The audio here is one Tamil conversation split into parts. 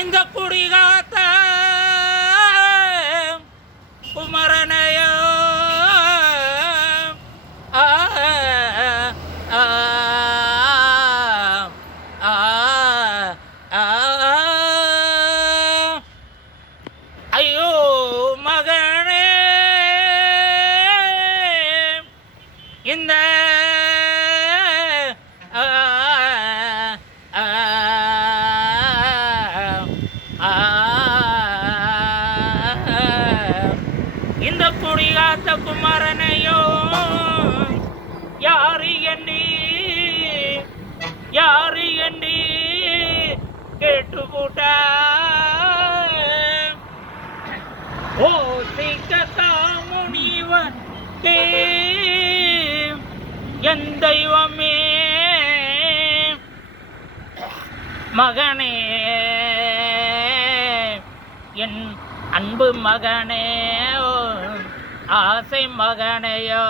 இந்த குடிகாத்த குமரனையோ ஐயோ மகனே இந்த இந்த குடிகாத்த குமரனையோ யாரு எண்ணி கேட்டு போட்டா ஓ சீக்கத்தா முனிவன் என் தெய்வமே மகனே என் அன்பு மகனே ஆசை மகனையோ.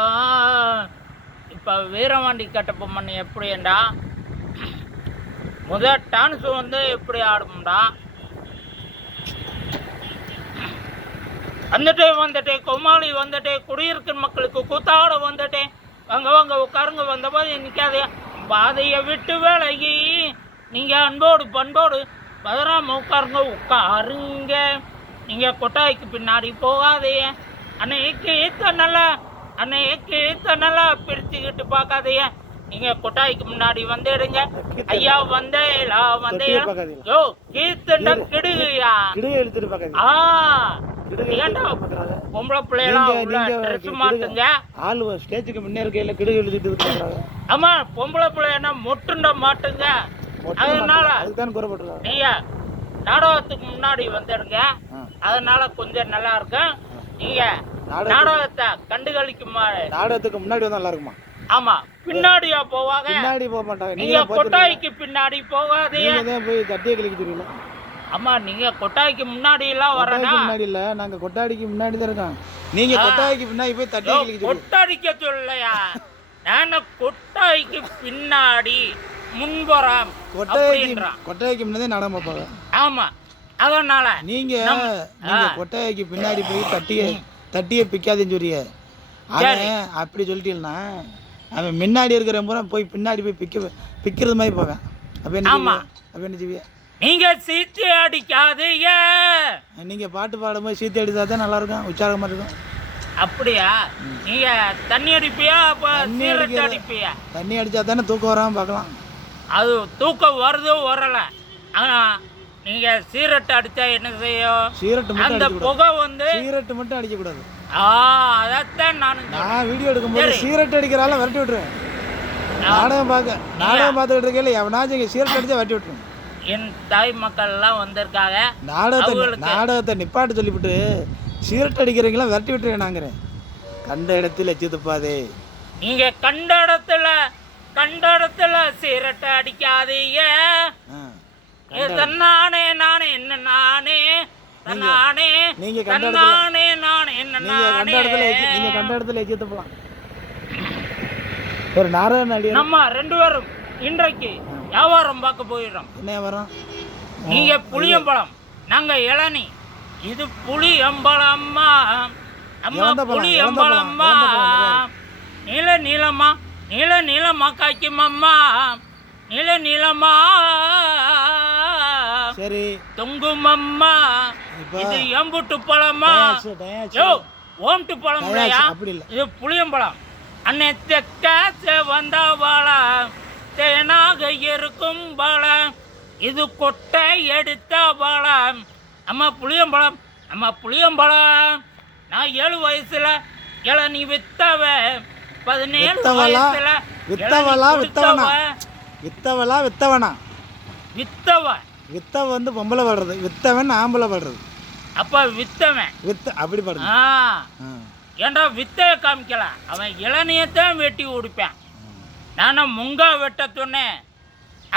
இப்போ வீரவாண்டி கட்டபொம்மன் எப்படின்னா முதல் டான்ஸ் வந்து எப்படி ஆடும்டா, வந்துட்டு கொமாளி வந்துட்டு குடியிருக்கிற மக்களுக்கு கூத்தாட வந்துட்டு வாங்க உட்காருங்க, வந்தபோது நிற்காதே பாதையை விட்டு விலகி நீங்கள் அன்போடு பண்போடு பதறாம உட்காருங்க, நீங்கள் கொட்டாய்க்கு பின்னாடி போகாதே, அன்னைக்கு நல்லா பிரிச்சுக்கிட்டு பார்க்காதையே, நீங்கள் கொட்டாய்க்கு முன்னாடி வந்துடுங்க. ஐயா யோ கீர்த்தண்ட கிடுகையா ஏண்டா பொம்பளை பிள்ளைலாம் உள்ள ட்ரெஸ் மாட்டுங்க. ஸ்டேஜுக்கு முன்னே இருக்கையில கிடுகு எழுதிட்டு ஆமா பொம்பளை பிள்ளைன்னா மொட்டுண்ட மாட்டுங்க. அதனால நீங்க நாடகத்துக்கு முன்னாடி வந்துடுங்க. அதனால கொஞ்சம் நல்லா இருக்கும். நீங்க நாடகத்தை கண்டுகளிக்கும் நாடகத்துக்கு முன்னாடி வந்தா நல்லா இருக்குமா? ஆமா பின்னாடியா போவாங்க, பின்னாடி போக மாட்டாங்க. நீங்க கொட்டாய்க்கு பின்னாடி போகாதீங்க, போய் தட்டியை கிளிக்க தெரியல. அம்மா நீங்க கொட்டாய்க்கு முன்னாடி எல்லாம் வரணும். முன்னாடி இல்ல, நாங்க கொட்டாடிக்கு முன்னாடி தான் இருக்கோம். நீங்க கொட்டாய்க்கு பின்னாடி போய் தட்டியை கிளிக்க கொட்டாடிக்க சொல்லலையா? நான் கொட்டாய்க்கு பின்னாடி முன்புறம் கொட்டாய்க்கு முன்னாடி நாடகம் பார்ப்பாங்க. ஆமா அதனால நீங்க கொட்டாய்க்கு பின்னாடி போய் தட்டியை பிக்காதேன்னு சொல்றிய. அவன் அப்படி சொல்லிட்டீங்கன்னா அவன் முன்னாடி இருக்கிற பூரா போய் பின்னாடி போய் பிக்கிறது மாதிரி போவேன். அப்ப என்ன செய்விய? நீங்க சீட்டு அடிக்காதீங்க. நீங்க பாட்டு பாடும்போது சீட்டு அடித்தா தான் நல்லா இருக்கும், உற்சாகமா இருக்கும். அப்படியா? நீங்க தண்ணி அடிப்பியா சீரட்டு அடிப்பியா? தண்ணி அடிச்சா தானே தூக்கம் வராமல் பார்க்கலாம். அது தூக்கம் வருதோ வரல. ஆனா நீங்க சீரட்டு அடிச்சா என்ன செய்யும்? சீரட்டு அந்த புகை வந்து சீரட்டு மட்டும் அடிக்க கூடாது. அதான் நான் வீடியோ எடுக்கும்போது சீரட்டு அடிக்கிறால விரட்டி விட்டுருவேன். நாடகம் பார்த்துக்கிட்டு இருக்கையில எவனாச்சும் சீரட்டு அடிச்சா விரட்டி விட்டுருவேன். என் தாய் மக்கள் எல்லாம் வந்திருக்காங்க. நாடகத்தை நிப்பாட்டு சொல்லிவிட்டு சீரட்டு அடிக்கிறீங்களா விரட்டி விட்டுருவேன். நாங்கிறேன் கண்ட இடத்துல எச்சுதுப்பாதே. நீங்க கண்ட இடத்துல சீரட்டை அடிக்காதீங்க. தன்னானே நானே என்ன நானே தன்னானே தன்னானே நானே என்ன நானே. நீங்க கண்ட இடத்துல எச்சுது போலாம். ஒரு நாடகம் நடிகர் நம்ம ரெண்டு பேரும் இன்றைக்கு வியாபாரம் பார்க்க போயிடுறோம். என்ன வியாபாரம்? நீங்க புளியம்பழம், நாங்க இளநீ. இது புளியம்பழம்மா, அம்மா புளியம்பழம்மா. நீளமா காய்க்குமம்மா, நீளமா சரி தொங்குமம்மா. இது எம்புட்டு பழமா? யோ ஓம்ட்டு பழம் இல்லையா? இது புளியம்பழம். அன்னை தெக்காச வந்த பழம் தேனாக இருக்கும் பழம். இது கொட்டை எடுத்த பழம். அம்மா புளியம்பழம், நான் 7 வயசுல இளநீ வித்தவ, 17 வயசுல வித்தவ வந்து பொம்பளை பாடுறது, வித்தவன் ஆம்பளை பாடுறது. அப்ப வித்தவன் அப்படி பாடுறது. ஏன்டா வித்தைய காமிக்கல, அவன் இளநியத்தான் வெட்டி ஓடிப்பான். நானும் முங்கா வெட்ட சொன்னேன்,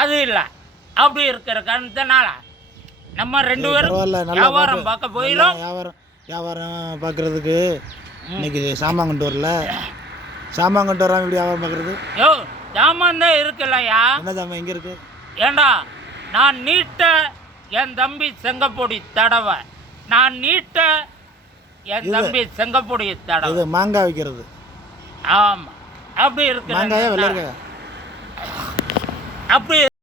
அது இல்லை. அப்படி இருக்கிற காரணத்தினால நம்ம ரெண்டு பேரும் வியாபாரம் பார்க்க போயிடும். வியாபாரம் பார்க்கறதுக்கு இன்னைக்கு சாமான் கொண்டு வரல. சாமான் கொண்டு வராமல் இப்படி வியாபாரம் பார்க்குறது? யோ சாமான் தான் இருக்குல்லயா. என்ன சாமான் எங்கே இருக்கு? ஏண்டா நான் நீட்ட என் தம்பி செங்கப்பொடி தடவை, நான் நீட்ட என் தம்பி செங்கப்பொடி தடவை. இது மாங்காய் வைக்கிறது. ஆமாம், அப்படி இருக்கு. மாங்காயா வெள்ளரிக்காயா? அப்படி